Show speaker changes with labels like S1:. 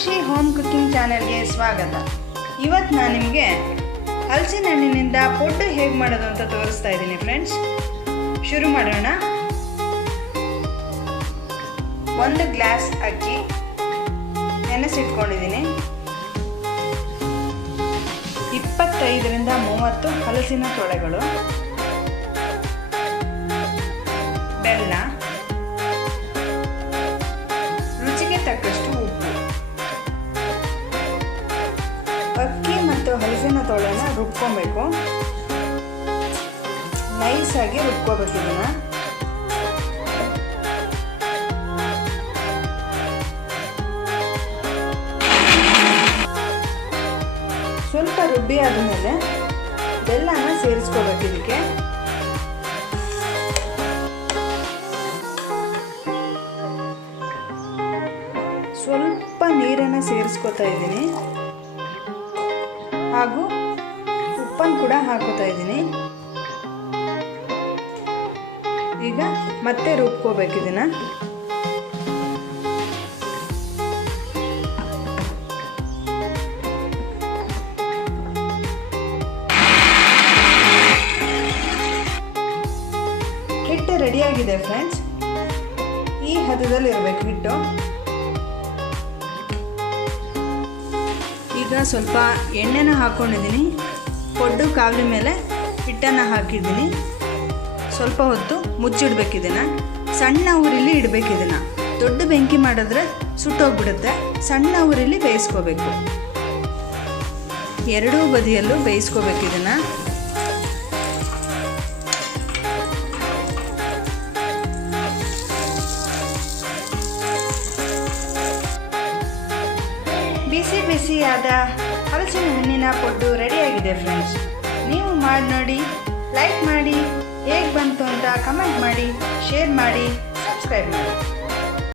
S1: ಖುಷಿ home cooking ಚಾನಲ್ಗೆ ಸ್ವಾಗತ. ಇವತ್ತು ನಾನು ನಿಮಗೆ ಹಲಸಿನ ಹಣ್ಣಿನಿಂದ ಪೊಡ್ಡು ಹೇಗೆ ಮಾಡೋದು ಅಂತ ತೋರಿಸ್ತಾ ಇದ್ದೀನಿ ಫ್ರೆಂಡ್ಸ್. ಶುರು ಮಾಡೋಣ. ಒಂದು ಗ್ಲಾಸ್ ಅಕ್ಕಿ ನೆನೆಸಿಟ್ಕೊಂಡಿದ್ದೀನಿ. ಇಪ್ಪತ್ತೈದರಿಂದ ಮೂವತ್ತು ಹಲಸಿನ ತೊಳೆಗಳು. ಬೆಲ್ಲ. ಮತ್ತು ಹಲಸಿನ ತೊಳೆನ ರುಬ್ಕೊಬೇಕು. ನೈಸಾಗಿ ರುಬ್ಕೋಬೇಕು ಇದನ್ನ. ಸ್ವಲ್ಪ ರುಬ್ಬಿ ಆದಮೇಲೆ ಬೆಲ್ಲನ ಸೇರಿಸ್ಕೋಬೇಕು ಇದಕ್ಕೆ. ಸ್ವಲ್ಪ ನೀರನ್ನು ಸೇರಿಸ್ಕೊತಾ ಇದ್ದೀನಿ. ಹಾಗೂ ಉಪ್ಪನ್ನು ಕೂಡ ಹಾಕೋತಾ ಇದ್ದೀನಿ. ಈಗ ಮತ್ತೆ ರುಬ್ಕೋಬೇಕು ಇದನ್ನ. ಹಿಟ್ಟು ರೆಡಿಯಾಗಿದೆ ಫ್ರೆಂಡ್ಸ್ ಈ ಹದದಲ್ಲಿ ಇರಬೇಕು ಹಿಟ್ಟು. ಈಗ ಸ್ವಲ್ಪ ಎಣ್ಣೆನ ಹಾಕ್ಕೊಂಡಿದ್ದೀನಿ ಕೊಡ್ಡು ಕಾವಲಿ ಮೇಲೆ ಹಿಟ್ಟನ್ನು ಹಾಕಿದ್ದೀನಿ. ಸ್ವಲ್ಪ ಹೊತ್ತು ಮುಚ್ಚಿಡ್ಬೇಕು ಇದನ್ನು. ಸಣ್ಣ ಊರಿಲಿ ಇಡಬೇಕು ಇದನ್ನು. ದೊಡ್ಡ ಬೆಂಕಿ ಮಾಡಿದ್ರೆ ಸುಟ್ಟೋಗ್ಬಿಡುತ್ತೆ. ಸಣ್ಣ ಊರಿಲಿ ಬೇಯಿಸ್ಕೋಬೇಕು. ಎರಡೂ ಬದಿಯಲ್ಲೂ ಬೇಯಿಸ್ಕೋಬೇಕು ಇದನ್ನು. ಬಿಸಿ ಬಿಸಿಯಾದ ಹಲಸಿನ ಹಣ್ಣಿನ ಪೊಡ್ಡು ರೆಡಿಯಾಗಿದೆ ಫ್ರೆಂಡ್ಸ್ ನೀವು ಮಾಡಿ ನೋಡಿ ಲೈಕ್ ಮಾಡಿ, ಹೇಗೆ ಬಂತು ಅಂತ ಕಮೆಂಟ್ ಮಾಡಿ ಶೇರ್ ಮಾಡಿ ಸಬ್ಸ್ಕ್ರೈಬ್ ಮಾಡಿ.